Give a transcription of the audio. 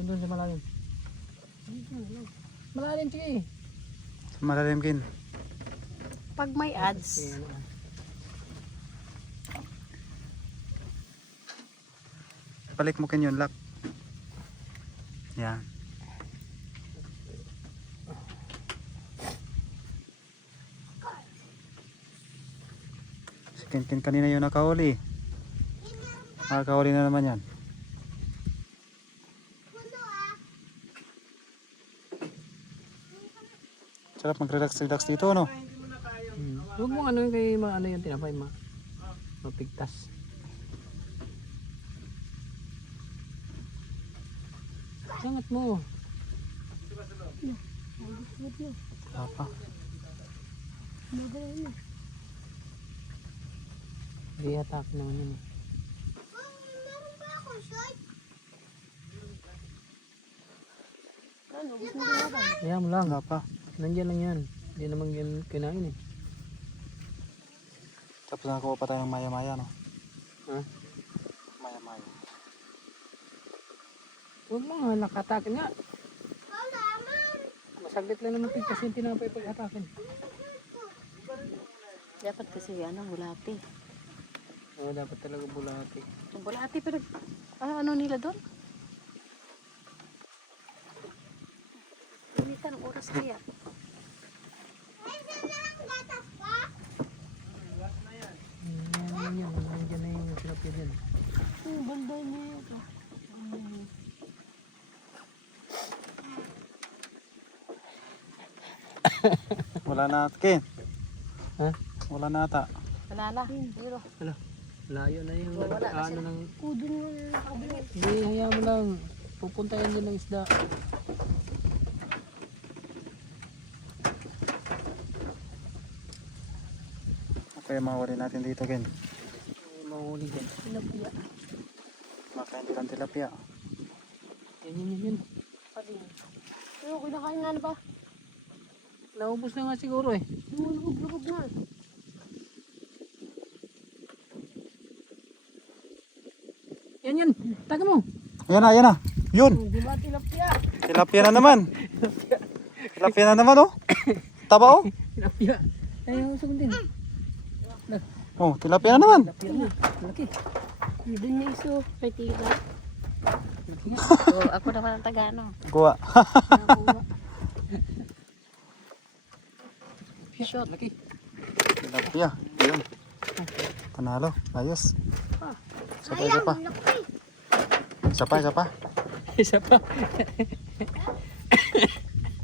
Doon sa malalim. Malalim, sige. Sa malalim kin. Pag may ads. Balik mo kin yun, lock. Yan. Si Kin kanina yun nakahuli. Nakahuli na naman yan. Sarap mag-relax dito, no? Huwag mo ano yung kay ano yung tinapay, mapigtas. Sangat mo. Apa? Hindi attack naman yun. Kaya mo lang. Apa? Nandiyan lang yan. Hindi naman yan kinain eh. Tapos nakakuha pa tayo ng maya-maya, no? Ha? Maya-maya. Huwag mo nga, nakatakin nga. Masaglit lang naman pigtas yung tinapay pag-atakin. Dapat kasi ano, bulati. Oo, dapat talaga bulati. Yung bulati, pero ano nila doon? Initan ang oras kaya. Yan. Nandiyan na yung tilapia dyan. Banda niya yun. Wala na ata, Kin. Ha? Wala na ata. Wala na. Zero. Hala, layo na yung Wala na ano siya. ng... Kudin mo na nakabili. Hindi, hayaan mo lang. Pupunta yan dyan ng isda. Ito yung mahuli natin dito, Kin. Mahuli dyan. Tilapia. Makain din ang tilapia. Yan. Pati. Pero kinakain nga na ba? Naubos na nga siguro eh. Lumulubog na. Yan. Taga mo. Ayan na. Yun. Diba tilapia? Tilapia na naman. Tilapia na naman, oh. Taba, oh. Tilapia. Ayaw usap din. Oh, tilapia na naman. Tilapia na. Laki. Doon niya iso. Kay tila. Laki nga. So, ako naman ang Tagano. Kuha. Shot. Laki. Tilapia. Yun. Panalo. Ayos. Isa pa. Isa pa. Isa pa.